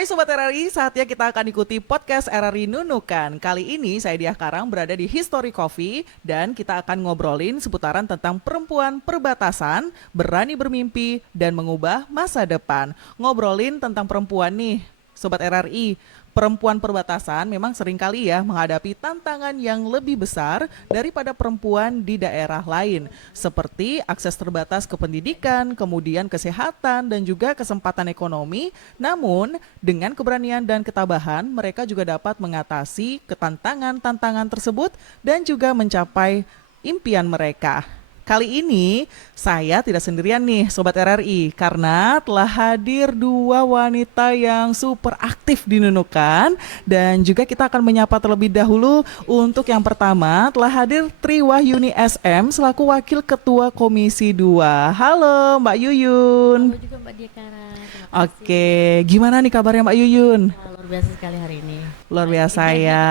Hai Sobat RRI, saatnya kita akan ikuti podcast RRI Nunukan. Kali ini saya Diah Karang berada di History Coffee dan kita akan ngobrolin seputaran tentang perempuan perbatasan, berani bermimpi, dan mengubah masa depan. Ngobrolin tentang perempuan nih, Sobat RRI. Perempuan perbatasan memang seringkali ya menghadapi tantangan yang lebih besar daripada perempuan di daerah lain, seperti akses terbatas ke pendidikan, kemudian kesehatan, dan juga kesempatan ekonomi. Namun, dengan keberanian dan ketabahan, mereka juga dapat mengatasi ketantangan-tantangan tersebut dan juga mencapai impian mereka. Kali ini saya tidak sendirian nih Sobat RRI karena telah hadir dua wanita yang super aktif di Nunukan dan juga kita akan menyapa terlebih dahulu. Untuk yang pertama telah hadir Tri Wahyuni SM selaku Wakil Ketua Komisi 2. Halo Mbak Yuyun. Halo juga Mbak Diakara. Oke, gimana nih kabarnya Mbak Yuyun? Luar biasa sekali hari ini. Luar biasa ya.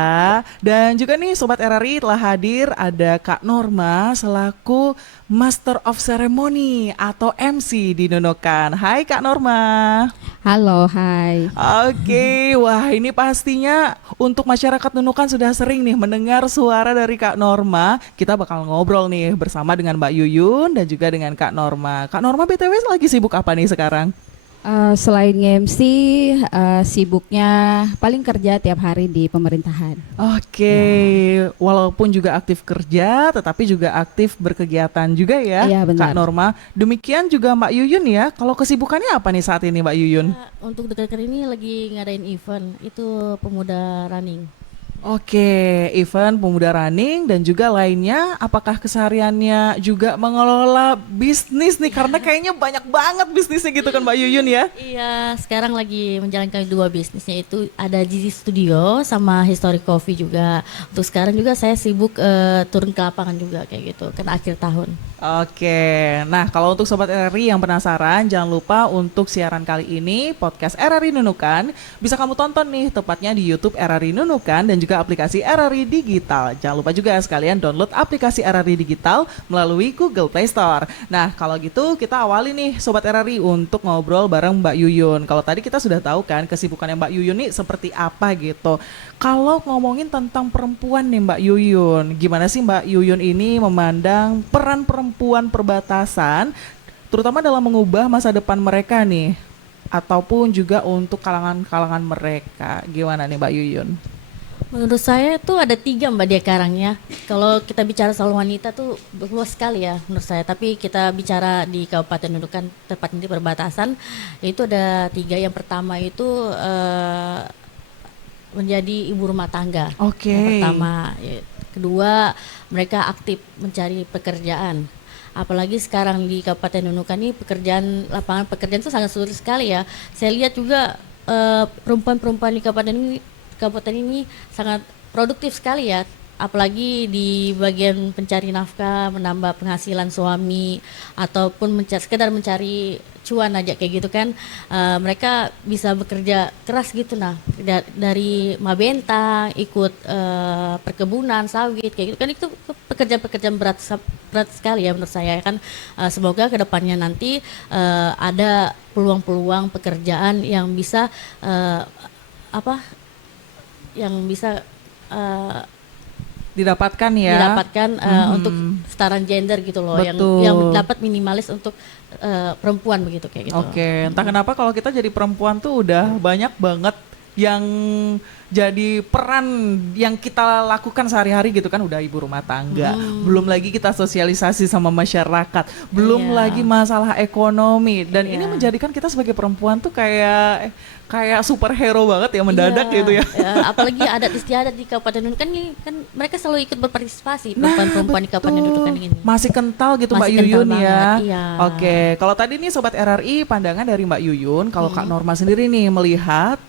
Dan juga nih Sobat RRI telah hadir ada Kak Norma selaku Master of Ceremony atau MC di Nunukan. Hai Kak Norma. Halo, hai. Oke, wah ini pastinya untuk masyarakat Nunukan sudah sering nih mendengar suara dari Kak Norma. Kita bakal ngobrol nih bersama dengan Mbak Yuyun dan juga dengan Kak Norma. Kak Norma BTW lagi sibuk apa nih sekarang? Selain MC, sibuknya paling kerja tiap hari di pemerintahan. Oke, walaupun juga aktif kerja, tetapi juga aktif berkegiatan juga ya, Iya, Kak benar. Norma. Demikian juga Mbak Yuyun ya. Kalau kesibukannya apa nih saat ini Mbak Yuyun? Untuk dekat-dekat ini lagi ngadain event itu pemuda running. Oke, event pemuda running dan juga lainnya. Apakah kesehariannya juga mengelola bisnis nih? Karena kayaknya banyak banget bisnisnya gitu kan Mbak Yuyun ya. Iya, sekarang lagi menjalankan dua bisnisnya itu ada Gizi Studio sama History Coffee juga. Untuk sekarang juga saya sibuk turun ke lapangan juga kayak gitu, kan akhir tahun. Oke, nah kalau untuk Sobat RRI yang penasaran, jangan lupa untuk siaran kali ini podcast RRI Nunukan bisa kamu tonton nih tepatnya di YouTube RRI Nunukan dan juga aplikasi RRI Digital. Jangan lupa juga sekalian download aplikasi RRI Digital melalui Google Play Store. Nah kalau gitu kita awali nih Sobat RRI untuk ngobrol bareng Mbak Yuyun. Kalau tadi kita sudah tahu kan kesibukannya Mbak Yuyun nih seperti apa gitu. Kalau ngomongin tentang perempuan nih Mbak Yuyun, gimana sih Mbak Yuyun ini memandang peran perempuan perbatasan, terutama dalam mengubah masa depan mereka nih, ataupun juga untuk kalangan-kalangan mereka, gimana nih Mbak Yuyun? Menurut saya tuh ada tiga Mbak Dia Karangnya. Kalau kita bicara soal wanita tuh luas sekali ya menurut saya. Tapi kita bicara di Kabupaten Nunukan tepatnya di perbatasan, itu ada tiga. Yang pertama itu menjadi ibu rumah tangga. Oke. Yang pertama, kedua mereka aktif mencari pekerjaan. Apalagi sekarang di Kabupaten Nunukan ini lapangan pekerjaan itu sangat sulit sekali ya. Saya lihat juga perempuan-perempuan di kabupaten ini sangat produktif sekali ya. Apalagi di bagian pencari nafkah, menambah penghasilan suami ataupun sekedar mencari cuan aja kayak gitu kan. Mereka bisa bekerja keras gitu dari mabenta, ikut perkebunan sawit kayak gitu kan, itu pekerjaan-pekerjaan berat sekali ya menurut saya kan. Semoga kedepannya nanti ada peluang-peluang pekerjaan yang bisa Didapatkan ya. Untuk kesetaraan gender gitu loh. Betul. yang dapat minimalis untuk perempuan begitu kayak gitu. Oke, entah kenapa kalau kita jadi perempuan tuh udah banyak banget yang jadi peran yang kita lakukan sehari-hari gitu kan, udah ibu rumah tangga, belum lagi kita sosialisasi sama masyarakat, belum Iya. lagi masalah ekonomi, dan Iya. ini menjadikan kita sebagai perempuan tuh kayak superhero banget ya, mendadak Iya, gitu ya. apalagi adat istiadat di Kabupaten Nunukan ini kan mereka selalu ikut berpartisipasi perempuan-perempuan di Kabupaten Nunukan ini. Masih kental gitu Mbak Masih kental Yuyun ya. banget, iya. Oke, kalau tadi nih Sobat RRI pandangan dari Mbak Yuyun, kalau Kak Norma sendiri nih melihat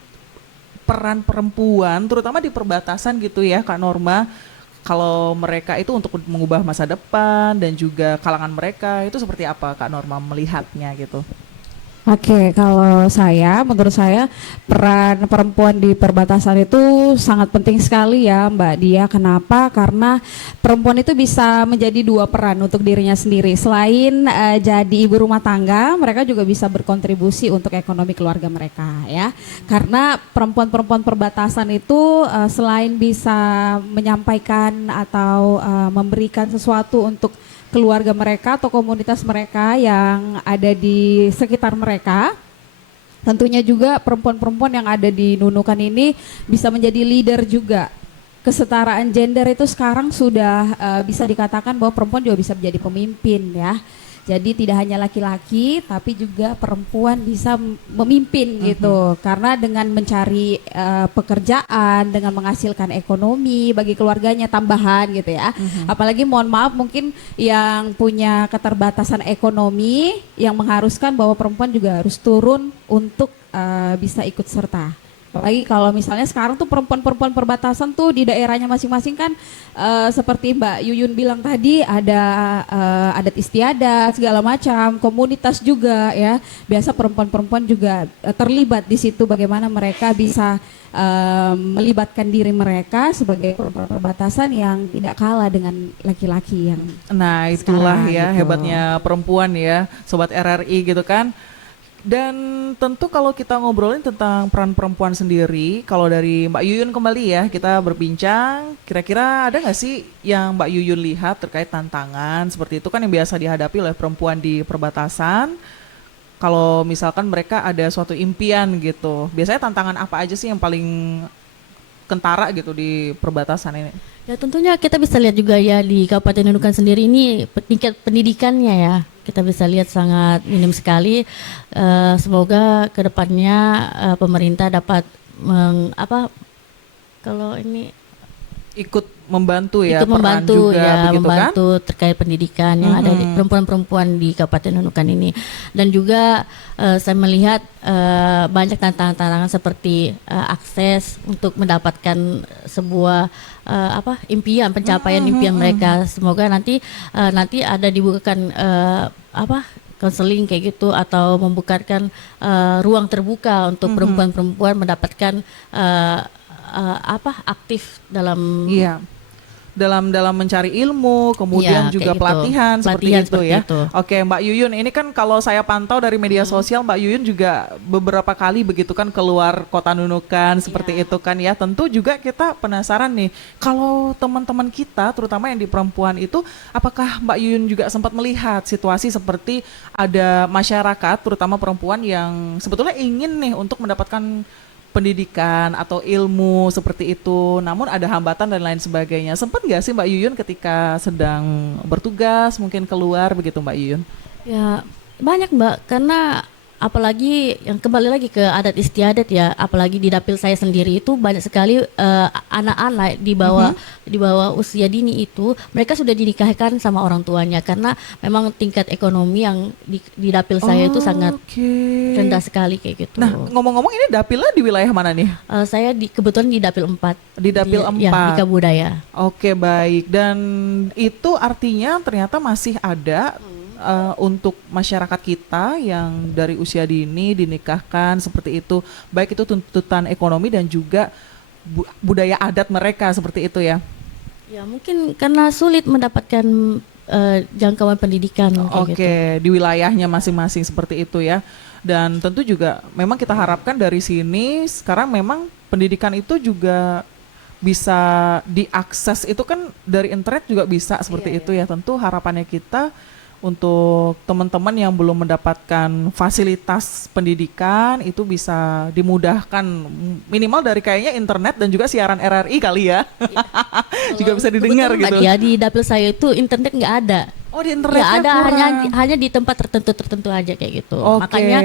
peran perempuan terutama di perbatasan gitu ya Kak Norma, kalau mereka itu untuk mengubah masa depan dan juga kalangan mereka itu seperti apa Kak Norma melihatnya gitu? Oke, kalau menurut saya peran perempuan di perbatasan itu sangat penting sekali ya Mbak Dia. Kenapa? Karena perempuan itu bisa menjadi dua peran untuk dirinya sendiri. Selain jadi ibu rumah tangga, mereka juga bisa berkontribusi untuk ekonomi keluarga mereka ya. Karena perempuan-perempuan perbatasan itu selain bisa menyampaikan atau memberikan sesuatu untuk keluarga mereka atau komunitas mereka yang ada di sekitar mereka. Tentunya juga perempuan-perempuan yang ada di Nunukan ini bisa menjadi leader juga. Kesetaraan gender itu sekarang sudah bisa dikatakan bahwa perempuan juga bisa menjadi pemimpin ya. Jadi tidak hanya laki-laki tapi juga perempuan bisa memimpin gitu. Karena dengan mencari pekerjaan, dengan menghasilkan ekonomi bagi keluarganya tambahan gitu ya. Apalagi mohon maaf mungkin yang punya keterbatasan ekonomi yang mengharuskan bahwa perempuan juga harus turun untuk bisa ikut serta. Apalagi kalau misalnya sekarang tuh perempuan-perempuan perbatasan tuh di daerahnya masing-masing kan seperti Mbak Yuyun bilang tadi ada adat istiadat segala macam, komunitas juga ya. Biasa perempuan-perempuan juga terlibat di situ bagaimana mereka bisa melibatkan diri mereka sebagai perempuan perbatasan yang tidak kalah dengan laki-laki yang Nah, itulah sekarang ya gitu. hebatnya perempuan ya, sobat RRI gitu kan. Dan tentu kalau kita ngobrolin tentang peran perempuan sendiri, kalau dari Mbak Yuyun kembali ya, kita berbincang, kira-kira ada nggak sih yang Mbak Yuyun lihat terkait tantangan seperti itu kan yang biasa dihadapi oleh perempuan di perbatasan? Kalau misalkan mereka ada suatu impian gitu, biasanya tantangan apa aja sih yang paling kentara gitu di perbatasan ini? Ya tentunya kita bisa lihat juga ya di Kabupaten Nunukan sendiri ini tingkat pendidikannya ya kita bisa lihat sangat minim sekali. Semoga kedepannya pemerintah dapat kalau ini Ikut membantu ya, ikut peran membantu juga ya begitu kan? membantu terkait pendidikan yang ada di perempuan-perempuan di Kabupaten Nunukan ini. Dan juga saya melihat banyak tantangan-tantangan seperti akses untuk mendapatkan sebuah impian pencapaian impian mereka. Semoga nanti ada dibukakan konseling kayak gitu atau membukakan ruang terbuka untuk perempuan-perempuan mendapatkan aktif dalam Iya. Dalam mencari ilmu, kemudian Iya, juga kayak gitu. pelatihan seperti Pelatihan itu seperti ya. itu. Oke, Mbak Yuyun, ini kan kalau saya pantau dari media sosial, Mbak Yuyun juga beberapa kali begitu kan keluar kota Nunukan seperti itu kan ya. Tentu juga kita penasaran nih, kalau teman-teman kita, terutama yang di perempuan itu, apakah Mbak Yuyun juga sempat melihat situasi seperti ada masyarakat, terutama perempuan yang sebetulnya ingin nih untuk mendapatkan pendidikan atau ilmu seperti itu, namun ada hambatan dan lain sebagainya. Sempat nggak sih Mbak Yuyun ketika sedang bertugas mungkin keluar begitu Mbak Yuyun? Ya banyak Mbak, karena apalagi yang kembali lagi ke adat istiadat ya, apalagi di dapil saya sendiri itu banyak sekali anak-anak di bawah usia dini itu mereka sudah dinikahkan sama orang tuanya karena memang tingkat ekonomi yang di dapil saya itu sangat rendah sekali kayak gitu. Nah, ngomong-ngomong ini dapilnya di wilayah mana nih? Saya kebetulan di dapil 4. Di dapil 4. Ya, di Kabudaya. Oke, baik. Dan itu artinya ternyata masih ada untuk masyarakat kita yang dari usia dini dinikahkan seperti itu, baik itu tuntutan ekonomi dan juga budaya adat mereka seperti itu ya. Ya mungkin karena sulit mendapatkan jangkauan pendidikan. Oke, di wilayahnya masing-masing seperti itu ya. Dan tentu juga memang kita harapkan dari sini sekarang memang pendidikan itu juga bisa diakses, itu kan dari internet juga bisa seperti itu ya. Tentu harapannya kita untuk teman-teman yang belum mendapatkan fasilitas pendidikan itu bisa dimudahkan minimal dari kayaknya internet dan juga siaran RRI kali ya. Juga bisa didengar gitu. Ya di dapil saya itu internet nggak ada. Oh, di internetnya ya ada kurang. hanya di tempat tertentu aja kayak gitu. Oke. Makanya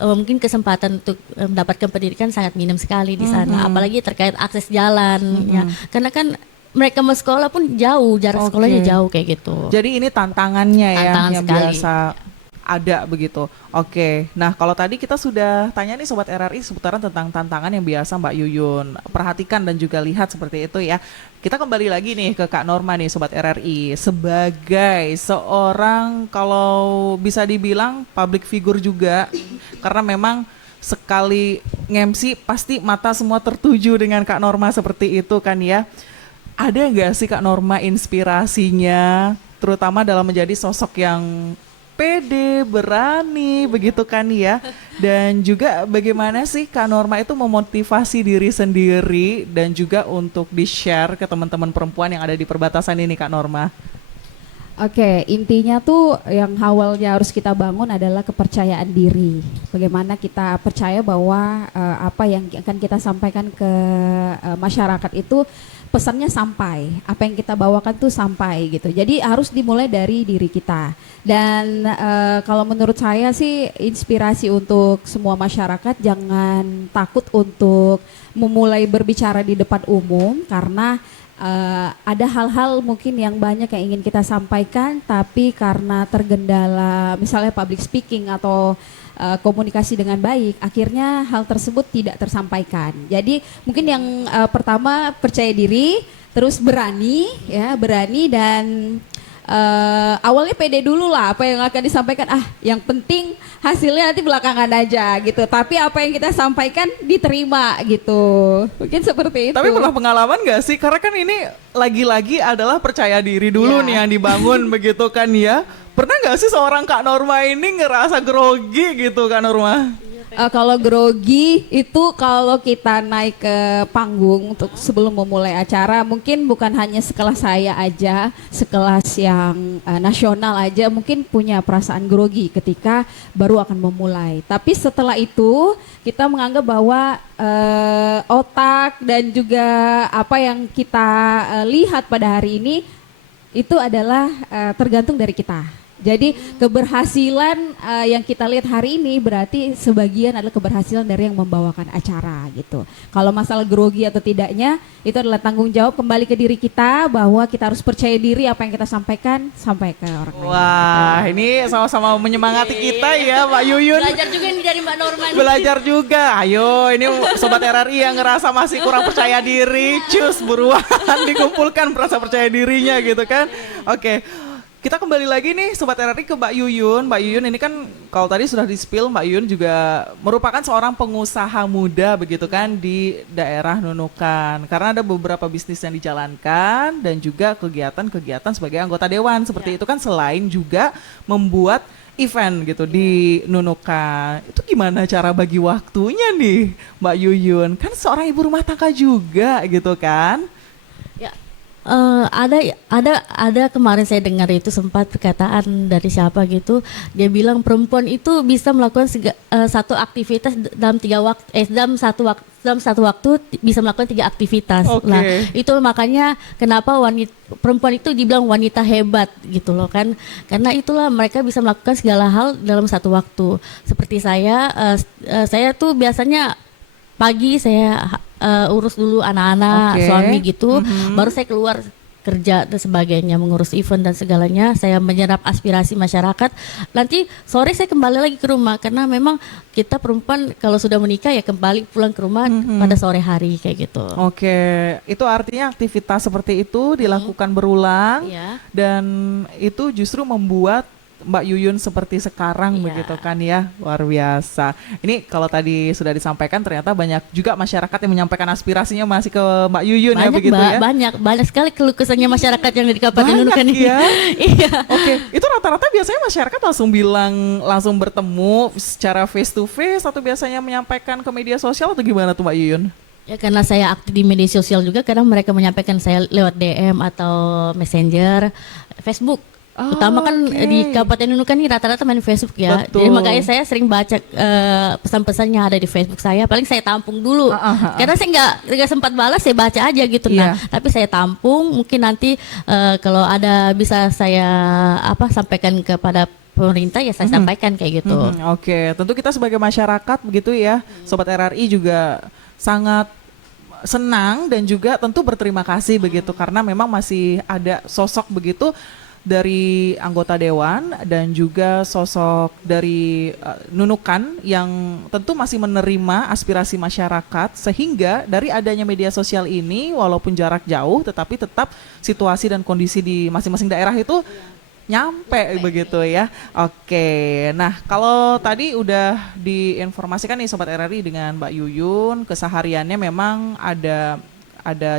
mungkin kesempatan untuk mendapatkan pendidikan sangat minim sekali di sana. Apalagi terkait akses jalan ya. Karena kan mereka mau sekolah pun jauh, jarak sekolahnya jauh kayak gitu. Jadi ini tantangannya ya Tantangan yang sekali. biasa ada begitu. Oke, nah kalau tadi kita sudah tanya nih Sobat RRI seputaran tentang tantangan yang biasa Mbak Yuyun perhatikan dan juga lihat seperti itu ya. Kita kembali lagi nih ke Kak Norma nih Sobat RRI. Sebagai seorang kalau bisa dibilang public figure juga, karena memang sekali nge-MC pasti mata semua tertuju dengan Kak Norma seperti itu kan ya. Ada nggak sih Kak Norma inspirasinya, terutama dalam menjadi sosok yang pede, berani, begitu kan ya. Dan juga bagaimana sih Kak Norma itu memotivasi diri sendiri dan juga untuk di-share ke teman-teman perempuan yang ada di perbatasan ini Kak Norma? Oke, intinya tuh yang awalnya harus kita bangun adalah kepercayaan diri. Bagaimana kita percaya bahwa apa yang akan kita sampaikan ke masyarakat itu pesannya sampai, apa yang kita bawakan tuh sampai gitu. Jadi harus dimulai dari diri kita. Dan kalau menurut saya sih inspirasi untuk semua masyarakat jangan takut untuk memulai berbicara di depan umum karena ada hal-hal mungkin yang banyak yang ingin kita sampaikan tapi karena tergendala misalnya public speaking atau komunikasi dengan baik akhirnya hal tersebut tidak tersampaikan. Jadi mungkin yang pertama percaya diri, terus berani ya, berani dan awalnya pede dulu lah apa yang akan disampaikan, yang penting hasilnya nanti belakangan aja gitu, tapi apa yang kita sampaikan diterima gitu, mungkin seperti itu. Tapi pernah pengalaman gak sih, karena kan ini lagi-lagi adalah percaya diri dulu nih yang dibangun begitu kan ya. Pernah gak sih seorang Kak Norma ini ngerasa grogi gitu Kak Norma? Kalau grogi itu kalau kita naik ke panggung untuk sebelum memulai acara mungkin bukan hanya sekelas saya aja, sekelas yang nasional aja mungkin punya perasaan grogi ketika baru akan memulai. Tapi setelah itu kita menganggap bahwa otak dan juga apa yang kita lihat pada hari ini itu adalah tergantung dari kita. Jadi keberhasilan yang kita lihat hari ini berarti sebagian adalah keberhasilan dari yang membawakan acara gitu. Kalau masalah grogi atau tidaknya itu adalah tanggung jawab kembali ke diri kita bahwa kita harus percaya diri apa yang kita sampaikan sampai ke orang lain. Wah, ini sama-sama menyemangati kita ya Mbak Yuyun. Belajar juga nih dari Mbak Norma. Belajar juga. Ayo, ini Sobat RRI yang ngerasa masih kurang percaya diri, cus buruan dikumpulkan merasa percaya dirinya gitu kan. Oke. Kita kembali lagi nih Sobat RRI ke Mbak Yuyun. Mbak Yuyun ini kan kalau tadi sudah di-spill, Mbak Yuyun juga merupakan seorang pengusaha muda begitu kan di daerah Nunukan. Karena ada beberapa bisnis yang dijalankan dan juga kegiatan-kegiatan sebagai anggota dewan. Seperti itu kan selain juga membuat event gitu di Nunukan. Itu gimana cara bagi waktunya nih Mbak Yuyun? Kan seorang ibu rumah tangga juga gitu kan. Ada kemarin saya dengar itu sempat perkataan dari siapa gitu, dia bilang perempuan itu bisa melakukan satu aktivitas dalam satu waktu bisa melakukan 3 aktivitas. Nah, itu makanya kenapa perempuan itu dibilang wanita hebat gitu loh kan, karena itulah mereka bisa melakukan segala hal dalam satu waktu. Seperti saya tuh biasanya pagi saya urus dulu anak-anak, suami gitu, baru saya keluar kerja dan sebagainya, mengurus event dan segalanya, saya menyerap aspirasi masyarakat. Nanti sore saya kembali lagi ke rumah karena memang kita perempuan kalau sudah menikah ya kembali pulang ke rumah pada sore hari kayak gitu. Oke, itu artinya aktivitas seperti itu dilakukan berulang dan itu justru membuat Mbak Yuyun seperti sekarang begitu kan ya, luar biasa. Ini kalau tadi sudah disampaikan ternyata banyak juga masyarakat yang menyampaikan aspirasinya masih ke Mbak Yuyun ya begitu ya. Banyak sekali keluh kesahnya masyarakat yang di Kabupaten Nunukan ini. Iya. Oke, itu rata-rata biasanya masyarakat langsung bertemu secara face to face atau biasanya menyampaikan ke media sosial atau gimana tuh Mbak Yuyun? Ya karena saya aktif di media sosial juga, kadang mereka menyampaikan saya lewat DM atau Messenger, Facebook. Utama kan di Kabupaten Nunukan ini rata-rata main Facebook ya. Betul. Jadi makanya saya sering baca pesan-pesan yang ada di Facebook saya. Paling saya tampung dulu. Karena saya nggak sempat balas, saya baca aja gitu. Nah, tapi saya tampung. Mungkin nanti kalau ada bisa saya sampaikan kepada pemerintah ya saya sampaikan kayak gitu. Oke, tentu kita sebagai masyarakat begitu ya, Sobat RRI juga sangat senang dan juga tentu berterima kasih begitu karena memang masih ada sosok begitu dari anggota dewan dan juga sosok dari Nunukan yang tentu masih menerima aspirasi masyarakat, sehingga dari adanya media sosial ini walaupun jarak jauh tetapi tetap situasi dan kondisi di masing-masing daerah itu nyampe begitu ya. Oke, nah kalau tadi udah diinformasikan nih Sobat RRI dengan Mbak Yuyun, kesehariannya memang ada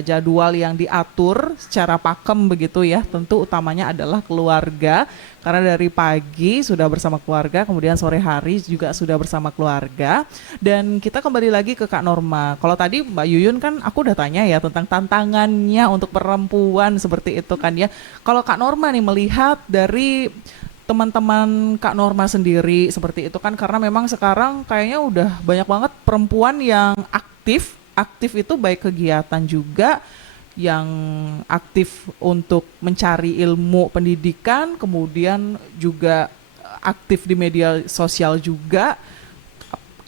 jadwal yang diatur secara pakem begitu ya. Tentu utamanya adalah keluarga, karena dari pagi sudah bersama keluarga, kemudian sore hari juga sudah bersama keluarga. Dan kita kembali lagi ke Kak Norma. Kalau tadi Mbak Yuyun kan aku udah tanya ya tentang tantangannya untuk perempuan seperti itu kan ya. Kalau Kak Norma nih melihat dari teman-teman Kak Norma sendiri seperti itu kan, karena memang sekarang kayaknya udah banyak banget perempuan yang aktif itu baik kegiatan juga yang aktif untuk mencari ilmu pendidikan, kemudian juga aktif di media sosial juga.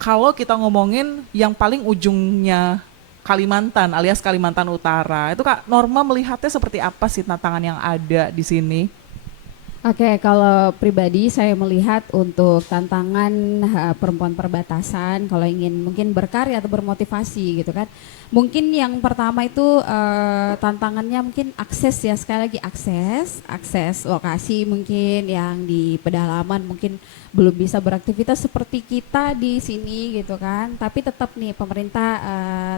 Kalau kita ngomongin yang paling ujungnya Kalimantan alias Kalimantan Utara, itu Kak Norma melihatnya seperti apa sih tantangan yang ada di sini? Oke, kalau pribadi saya melihat untuk tantangan perempuan perbatasan kalau ingin mungkin berkarya atau bermotivasi gitu kan. Mungkin yang pertama itu tantangannya mungkin akses ya, sekali lagi akses lokasi mungkin yang di pedalaman mungkin belum bisa beraktivitas seperti kita di sini gitu kan. Tapi tetap nih pemerintah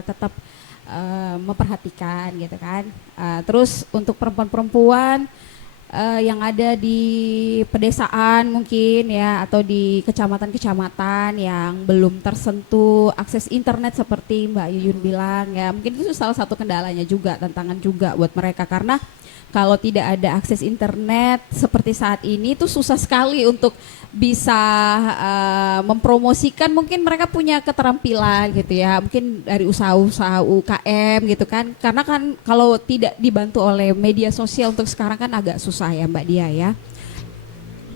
tetap memperhatikan gitu kan. Terus untuk perempuan-perempuan yang ada di pedesaan mungkin ya atau di kecamatan-kecamatan yang belum tersentuh akses internet seperti Mbak Yuyun bilang ya, mungkin itu salah satu kendalanya juga, tantangan juga buat mereka, karena kalau tidak ada akses internet seperti saat ini itu susah sekali untuk bisa mempromosikan mungkin mereka punya keterampilan gitu ya, mungkin dari usaha-usaha UKM gitu kan, karena kan kalau tidak dibantu oleh media sosial untuk sekarang kan agak susah ya Mbak Dia ya.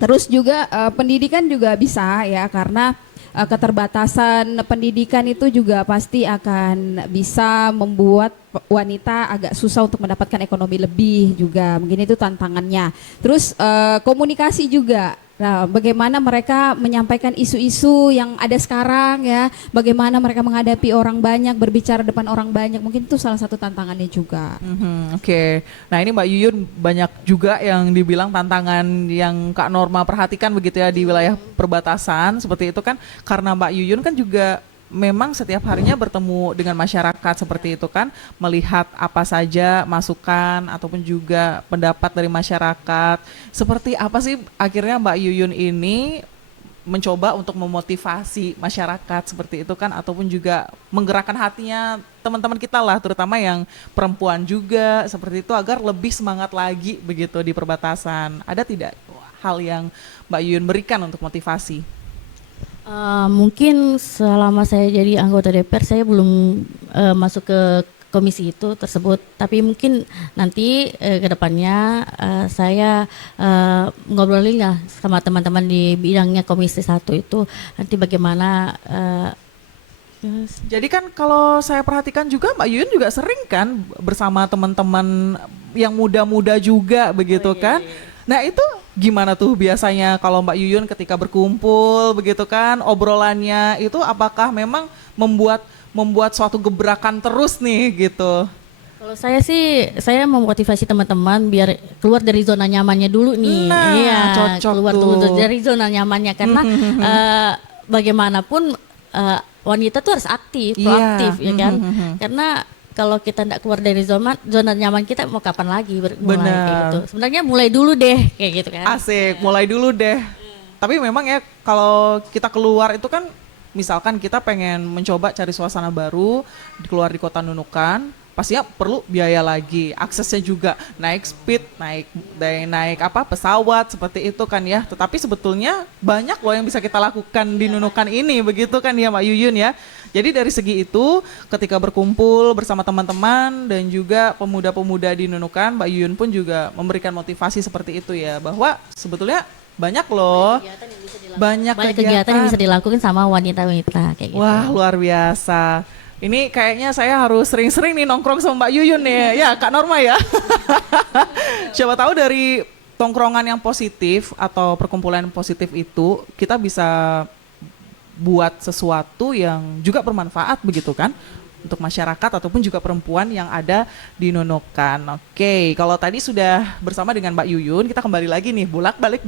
Terus juga pendidikan juga bisa ya, karena keterbatasan pendidikan itu juga pasti akan bisa membuat wanita agak susah untuk mendapatkan ekonomi lebih juga, mungkin itu tantangannya. Terus komunikasi juga. Nah, bagaimana mereka menyampaikan isu-isu yang ada sekarang ya, bagaimana mereka menghadapi orang banyak, berbicara depan orang banyak, mungkin itu salah satu tantangannya juga. Oke. Nah ini Mbak Yuyun banyak juga yang dibilang tantangan yang Kak Norma perhatikan begitu ya di wilayah perbatasan seperti itu kan, karena Mbak Yuyun kan juga memang setiap harinya bertemu dengan masyarakat seperti itu kan, melihat apa saja masukan ataupun juga pendapat dari masyarakat. Seperti apa sih akhirnya Mbak Yuyun ini mencoba untuk memotivasi masyarakat seperti itu kan, ataupun juga menggerakkan hatinya teman-teman kita lah, terutama yang perempuan juga seperti itu, agar lebih semangat lagi begitu di perbatasan. Ada tidak hal yang Mbak Yuyun berikan untuk motivasi? Mungkin selama saya jadi anggota DPR saya belum masuk ke komisi itu tersebut, tapi mungkin nanti ke depannya saya ngobrolin lah sama teman-teman di bidangnya komisi 1 itu nanti bagaimana. Jadi kan kalau saya perhatikan juga Mbak Yuyun juga sering kan bersama teman-teman yang muda-muda juga begitu kan. Nah itu gimana tuh biasanya kalau Mbak Yuyun ketika berkumpul begitu kan, obrolannya itu apakah memang membuat suatu gebrakan terus nih gitu? Kalau saya sih, saya memotivasi teman-teman biar keluar dari zona nyamannya dulu nih. Nah, iya, cocok keluar tuh. dulu dari zona nyamannya, karena bagaimanapun wanita tuh harus aktif, proaktif ya kan. Karena kalau kita tidak keluar dari zona nyaman kita, mau kapan lagi mulai kayak gitu. Sebenarnya mulai dulu deh kayak gitu kan. Asik, mulai dulu deh. Tapi memang ya kalau kita keluar itu kan, misalkan kita pengen mencoba cari suasana baru, keluar di kota Nunukan, pastinya perlu biaya lagi, aksesnya juga naik speed, naik pesawat seperti itu kan ya. Tetapi sebetulnya banyak loh yang bisa kita lakukan di Nunukan ini begitu kan ya Mbak Yuyun ya. Jadi dari segi itu ketika berkumpul bersama teman-teman dan juga pemuda-pemuda di Nunukan, Mbak Yuyun pun juga memberikan motivasi seperti itu ya, bahwa sebetulnya banyak loh, banyak kegiatan yang bisa dilakukan sama wanita-wanita kayak gitu. Wah luar biasa. Ini kayaknya saya harus sering-sering nih nongkrong sama Mbak Yuyun nih ya Kak Norma ya. Siapa tahu dari tongkrongan yang positif atau perkumpulan yang positif itu kita bisa buat sesuatu yang juga bermanfaat begitu kan untuk masyarakat ataupun juga perempuan yang ada di Nunukan. Oke, kalau tadi sudah bersama dengan Mbak Yuyun, kita kembali lagi nih bolak-balik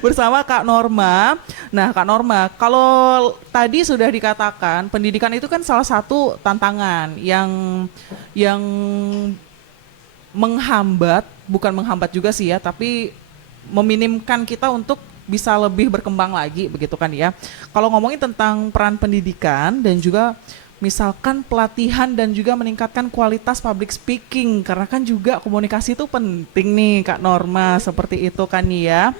bersama Kak Norma. Nah, Kak Norma, kalau tadi sudah dikatakan pendidikan itu kan salah satu tantangan yang menghambat, bukan menghambat juga sih ya, tapi meminimkan kita untuk bisa lebih berkembang lagi begitu kan ya. Kalau ngomongin tentang peran pendidikan dan juga misalkan pelatihan dan juga meningkatkan kualitas public speaking, karena kan juga komunikasi itu penting nih Kak Norma, seperti itu kan ya.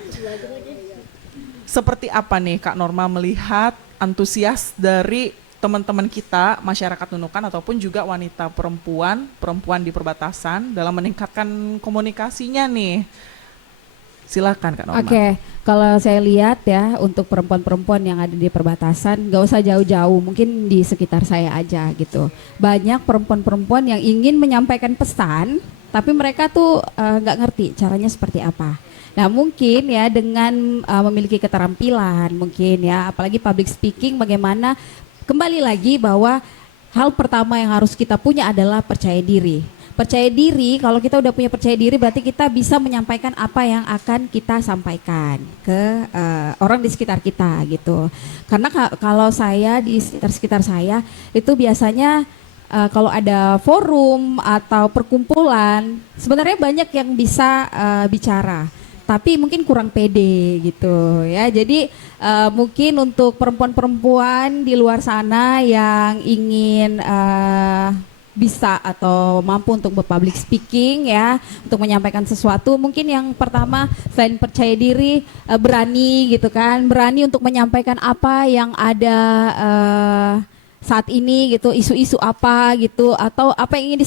Seperti apa nih Kak Norma melihat antusias dari teman-teman kita, masyarakat Nunukan ataupun juga wanita perempuan di perbatasan dalam meningkatkan komunikasinya nih? Silakan Kak Norma. Oke, kalau saya lihat ya untuk perempuan-perempuan yang ada di perbatasan, gak usah jauh-jauh, mungkin di sekitar saya aja gitu. Banyak perempuan-perempuan yang ingin menyampaikan pesan, tapi mereka tuh nggak ngerti caranya seperti apa. Nah mungkin ya dengan memiliki keterampilan, mungkin ya, apalagi public speaking, bagaimana kembali lagi bahwa hal pertama yang harus kita punya adalah percaya diri. Percaya diri, kalau kita udah punya percaya diri berarti kita bisa menyampaikan apa yang akan kita sampaikan ke orang di sekitar kita gitu. Karena kalau saya di sekitar saya itu biasanya kalau ada forum atau perkumpulan sebenarnya banyak yang bisa bicara, tapi mungkin kurang pede gitu ya. Jadi mungkin untuk perempuan-perempuan di luar sana yang ingin bisa atau mampu untuk berpublic speaking ya, untuk menyampaikan sesuatu, mungkin yang pertama selain percaya diri, berani gitu kan, berani untuk menyampaikan apa yang ada saat ini gitu, isu-isu apa gitu, atau apa yang ingin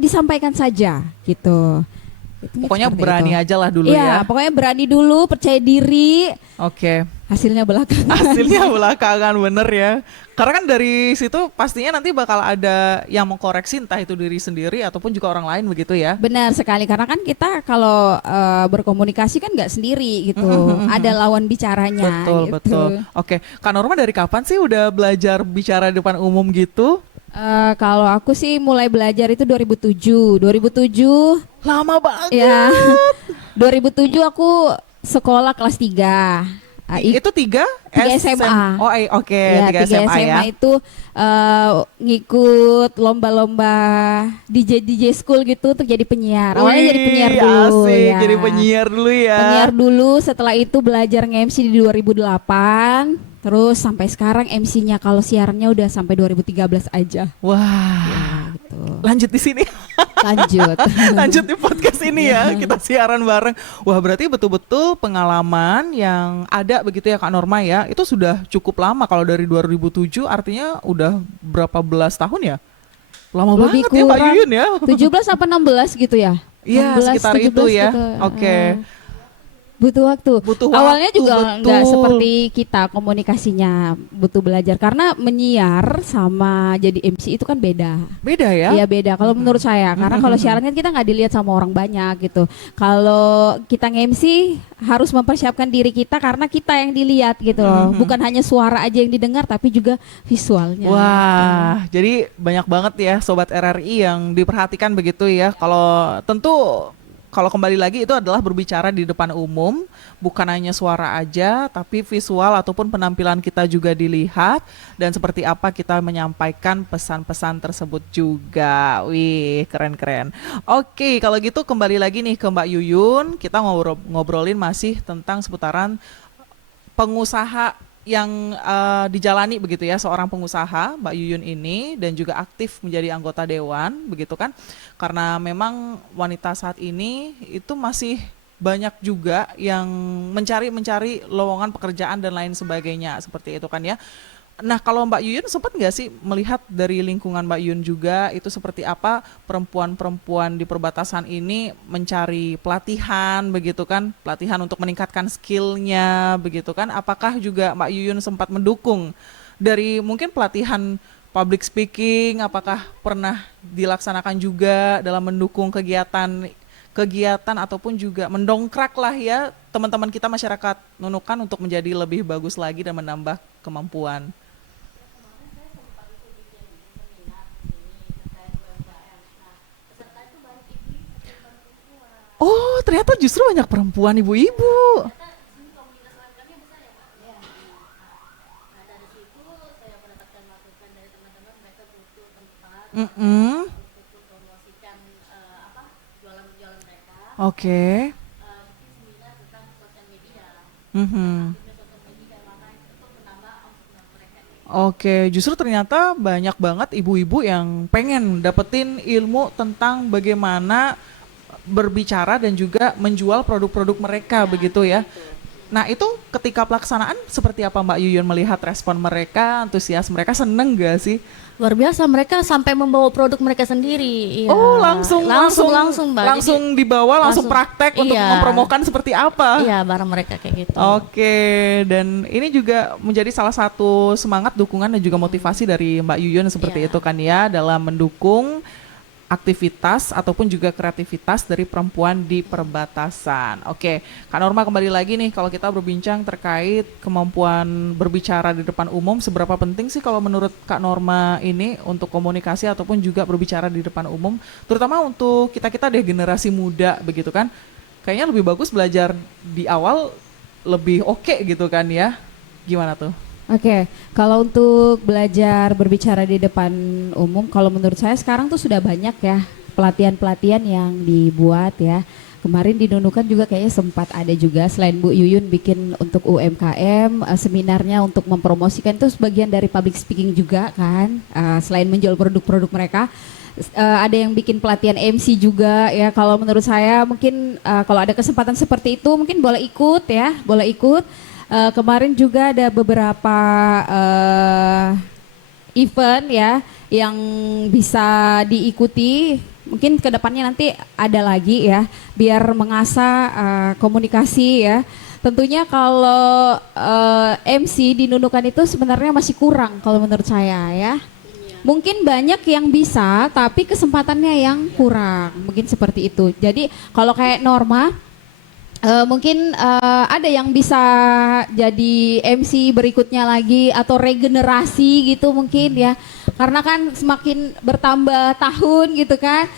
disampaikan saja gitu. Pokoknya berani aja lah dulu ya. Iya, pokoknya berani dulu, percaya diri. Oke. Hasilnya belakangan. Hasilnya belakangan, bener ya. Karena kan dari situ pastinya nanti bakal ada yang mengkoreksi, entah itu diri sendiri ataupun juga orang lain begitu ya. Benar sekali, karena kan kita kalau berkomunikasi kan nggak sendiri gitu. Ada lawan bicaranya. Betul, gitu. betul. Oke, Kak Norma dari kapan sih udah belajar bicara di depan umum gitu? Kalau aku sih mulai belajar itu 2007. 2007 Lama banget. ya. 2007 aku sekolah kelas 3. Itu tiga SMA. Oh, oke, Ya, tiga SMA ya. itu ngikut lomba-lomba DJ school gitu untuk jadi penyiar. Awalnya jadi penyiar dulu. Asik, Ya. jadi penyiar dulu ya. Penyiar dulu, setelah itu belajar nge-MC di 2008. Terus sampai sekarang MC-nya kalau siarannya udah sampai 2013 aja. Wah. Ya, gitu. Lanjut di sini. Lanjut. Lanjut di podcast ini ya, kita siaran bareng. Wah, berarti betul-betul pengalaman yang ada begitu ya Kak Norma ya. Itu sudah cukup lama, kalau dari 2007 artinya udah berapa belas tahun ya? Lama Lebih banget ya Mbak kurang Yuyun ya. 17 apa 16 gitu ya? Iya, 16, sekitar 17 itu ya. gitu. Oke. Butuh waktu. Butuh Awalnya waktu, juga betul. nggak seperti kita komunikasinya, butuh belajar karena menyiar sama jadi MC itu kan beda. Beda ya? Iya beda. Kalau menurut saya, karena kalau siaran kan kita nggak dilihat sama orang banyak gitu. Kalau kita nge-MC harus mempersiapkan diri kita karena kita yang dilihat gitu loh. Bukan hanya suara aja yang didengar, tapi juga visualnya. Wah, jadi banyak banget ya Sobat RRI yang diperhatikan begitu ya. Kalau kembali lagi itu adalah berbicara di depan umum, bukan hanya suara aja, tapi visual ataupun penampilan kita juga dilihat dan seperti apa kita menyampaikan pesan-pesan tersebut juga. Wih, keren-keren. Oke, kalau gitu kembali lagi nih ke Mbak Yuyun, kita ngobrolin masih tentang seputaran pengusaha yang dijalani begitu ya, seorang pengusaha Mbak Yuyun ini, dan juga aktif menjadi anggota dewan begitu kan, karena memang wanita saat ini itu masih banyak juga yang mencari lowongan pekerjaan dan lain sebagainya seperti itu kan ya. Nah, kalau Mbak Yuyun sempat nggak sih melihat dari lingkungan Mbak Yuyun juga itu seperti apa perempuan-perempuan di perbatasan ini mencari pelatihan begitu kan, pelatihan untuk meningkatkan skillnya begitu kan? Apakah juga Mbak Yuyun sempat mendukung dari mungkin pelatihan public speaking? Apakah pernah dilaksanakan juga dalam mendukung kegiatan kegiatan ataupun juga mendongkrak lah ya teman-teman kita masyarakat Nunukan untuk menjadi lebih bagus lagi dan menambah kemampuan. Oh, ternyata justru banyak perempuan ibu-ibu. Mm-mm. Oke. Mhm. Oke, justru ternyata banyak banget ibu-ibu yang pengen dapetin ilmu tentang bagaimana berbicara dan juga menjual produk-produk mereka begitu ya. Nah itu ketika pelaksanaan seperti apa Mbak Yuyun melihat respon mereka, antusias mereka, seneng gak sih? Luar biasa, mereka sampai membawa produk mereka sendiri. Iya. Oh langsung Mbak. langsung dibawa langsung praktek untuk iya. mempromokan seperti apa? Iya, barang mereka kayak gitu. Oke, dan ini juga menjadi salah satu semangat, dukungan dan juga motivasi dari Mbak Yuyun seperti Iya. itu kan ya, dalam mendukung aktivitas ataupun juga kreativitas dari perempuan di perbatasan. Oke, Kak Norma kembali lagi nih, kalau kita berbincang terkait kemampuan berbicara di depan umum, seberapa penting sih kalau menurut Kak Norma ini untuk komunikasi ataupun juga berbicara di depan umum, terutama untuk kita-kita deh generasi muda begitu kan, kayaknya lebih bagus belajar di awal lebih oke gitu kan ya, gimana tuh? Oke, kalau untuk belajar berbicara di depan umum, kalau menurut saya sekarang tuh sudah banyak ya pelatihan-pelatihan yang dibuat ya. Kemarin di Nunukan juga kayaknya sempat ada juga, selain Bu Yuyun bikin untuk UMKM, seminarnya untuk mempromosikan, itu sebagian dari public speaking juga kan, selain menjual produk-produk mereka. Ada yang bikin pelatihan MC juga ya. Kalau menurut saya mungkin kalau ada kesempatan seperti itu mungkin boleh ikut ya, boleh ikut. Kemarin juga ada beberapa event ya yang bisa diikuti. Mungkin kedepannya nanti ada lagi ya, biar mengasah komunikasi ya. Tentunya kalau MC di Nunukan itu sebenarnya masih kurang kalau menurut saya ya. Mungkin banyak yang bisa, tapi kesempatannya yang kurang. Mungkin seperti itu. Jadi kalau kayak Norma, mungkin ada yang bisa jadi MC berikutnya lagi atau regenerasi gitu mungkin ya, karena kan semakin bertambah tahun gitu kan,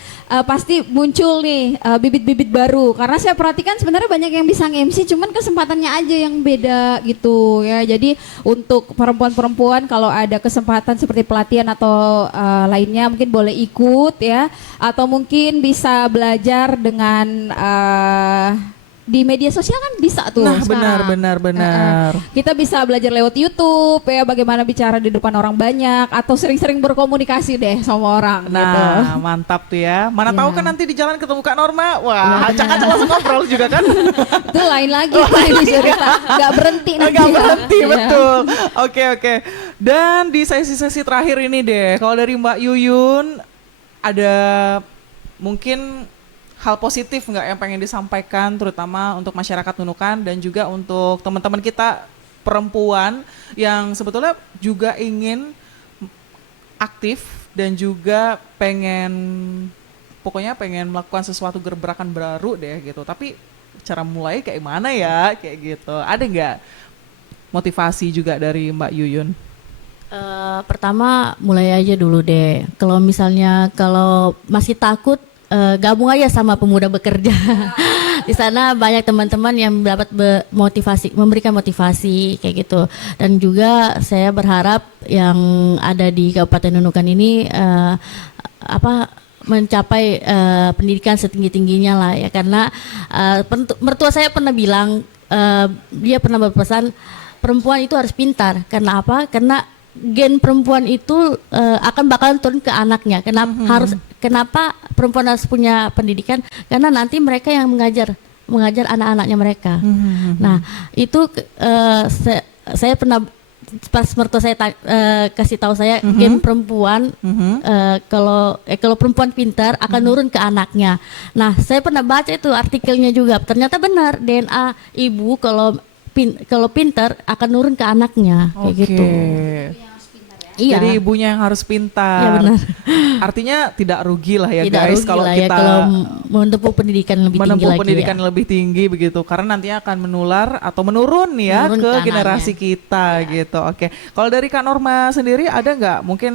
pasti muncul nih bibit-bibit baru. Karena saya perhatikan sebenarnya banyak yang bisa nge-MC, cuman kesempatannya aja yang beda gitu ya. Jadi untuk perempuan-perempuan kalau ada kesempatan seperti pelatihan atau lainnya mungkin boleh ikut ya, atau mungkin bisa belajar dengan di media sosial kan bisa tuh Nah, sekarang. benar. Kita bisa belajar lewat YouTube ya, bagaimana bicara di depan orang banyak atau sering-sering berkomunikasi deh sama orang gitu. Nah, mantap tuh ya. Mana Iya. tahu kan nanti di jalan ketemu Kak Norma. Wah, acak-acak langsung ngobrol juga kan. Itu lain lagi ini cerita. Nggak berhenti nanti. Nggak ya. berhenti, Iya. betul. Oke. Dan di sesi-sesi terakhir ini deh, kalau dari Mbak Yuyun, ada mungkin hal positif nggak yang pengen disampaikan, terutama untuk masyarakat Nunukan dan juga untuk teman-teman kita perempuan yang sebetulnya juga ingin aktif dan juga pokoknya pengen melakukan sesuatu gerakan baru deh gitu. Tapi cara mulai kayak mana ya, kayak gitu. Ada nggak motivasi juga dari Mbak Yuyun? Pertama mulai aja dulu deh. Kalau misalnya kalau masih takut, gabung aja sama Pemuda Bekerja. Di sana banyak teman-teman yang dapat memberikan motivasi kayak gitu. Dan juga saya berharap yang ada di Kabupaten Nunukan ini mencapai pendidikan setinggi-tingginya lah ya, karena mertua saya pernah bilang, dia pernah berpesan perempuan itu harus pintar. Karena apa? Karena gen perempuan itu akan bakalan turun ke anaknya. Kenapa perempuan harus punya pendidikan? Karena nanti mereka yang mengajar anak-anaknya mereka. Nah, itu saya pernah pas mertua saya kasih tahu saya gen perempuan, kalau perempuan pintar akan nurun ke anaknya. Nah, saya pernah baca itu artikelnya juga. Ternyata benar, DNA ibu kalau pintar akan nurun ke anaknya kayak gitu. Iya. Jadi ibunya yang harus Iya pintar. benar. Artinya tidak rugi lah ya Tidak guys rugi kalau lah ya kita kalau menempuh pendidikan lebih tinggi menempuh lagi pendidikan ya. yang lebih tinggi begitu, karena nantinya akan menular atau menurun ya Menurun ke ke anaknya. generasi kita gitu. Oke, kalau dari Kak Norma sendiri ada nggak mungkin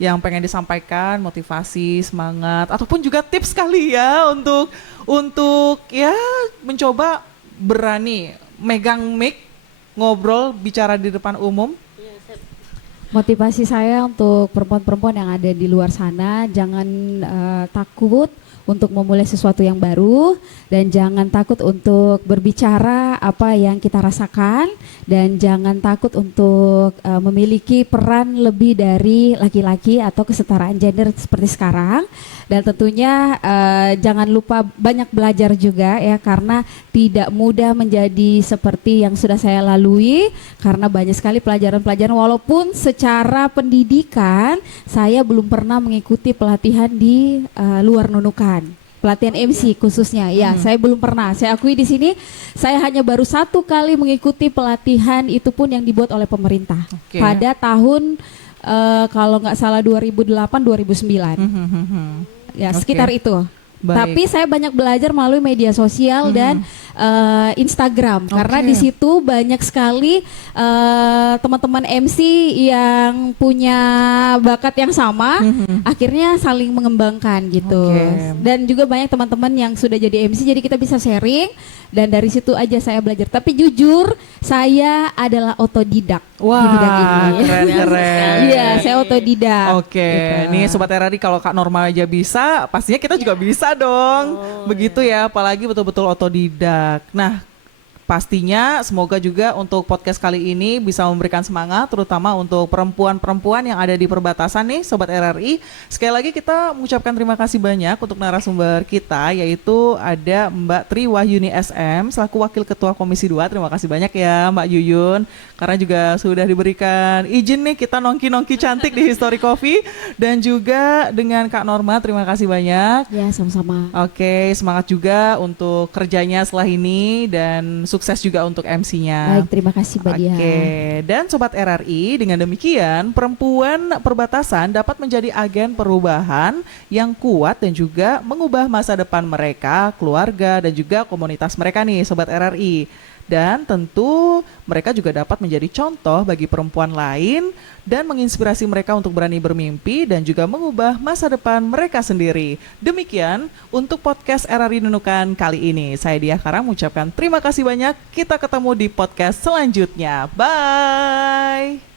yang pengen disampaikan, motivasi, semangat, ataupun juga tips kali ya untuk ya mencoba berani megang mic, ngobrol, bicara di depan umum? Motivasi saya untuk perempuan-perempuan yang ada di luar sana, jangan takut untuk memulai sesuatu yang baru, dan jangan takut untuk berbicara apa yang kita rasakan, dan jangan takut untuk memiliki peran lebih dari laki-laki atau kesetaraan gender seperti sekarang. Dan tentunya jangan lupa banyak belajar juga ya, karena tidak mudah menjadi seperti yang sudah saya lalui, karena banyak sekali pelajaran-pelajaran, walaupun secara pendidikan saya belum pernah mengikuti pelatihan di luar Nunukan. Pelatihan MC khususnya, ya saya belum pernah. Saya akui di sini, saya hanya baru 1 kali mengikuti pelatihan, itu pun yang dibuat oleh pemerintah Oke. pada tahun kalau nggak salah 2008-2009. Ya, Oke. sekitar itu. Baik. Tapi saya banyak belajar melalui media sosial dan Instagram, karena Oke. di situ banyak sekali teman-teman MC yang punya bakat yang sama, akhirnya saling mengembangkan gitu. Oke. Dan juga banyak teman-teman yang sudah jadi MC, jadi kita bisa sharing, dan dari situ aja saya belajar. Tapi jujur, saya adalah otodidak di bidang Wah, ini. keren-keren. Iya, saya otodidak. Oke, Gitu. nih Sobat RRI, kalau Kak Norma aja bisa, pastinya kita juga bisa dong. Begitu ya, apalagi betul-betul otodidak. Nah, pastinya semoga juga untuk podcast kali ini bisa memberikan semangat, terutama untuk perempuan-perempuan yang ada di perbatasan nih, Sobat RRI. Sekali lagi kita mengucapkan terima kasih banyak untuk narasumber kita, yaitu ada Mbak Tri Wahyuni SM, selaku Wakil Ketua Komisi 2. Terima kasih banyak ya Mbak Yuyun, karena juga sudah diberikan izin nih kita nongki-nongki cantik di History Coffee. Dan juga dengan Kak Norma, terima kasih banyak. Ya, sama-sama. Oke, semangat juga untuk kerjanya setelah ini, dan sukses juga untuk MC-nya. Baik, terima kasih Mbak Dia. Oke, dan Sobat RRI, dengan demikian perempuan perbatasan dapat menjadi agen perubahan yang kuat dan juga mengubah masa depan mereka, keluarga, dan juga komunitas mereka nih, Sobat RRI. Dan tentu mereka juga dapat menjadi contoh bagi perempuan lain dan menginspirasi mereka untuk berani bermimpi dan juga mengubah masa depan mereka sendiri. Demikian untuk podcast RRI Nunukan kali ini. Saya Diah Karang mengucapkan terima kasih banyak. Kita ketemu di podcast selanjutnya. Bye!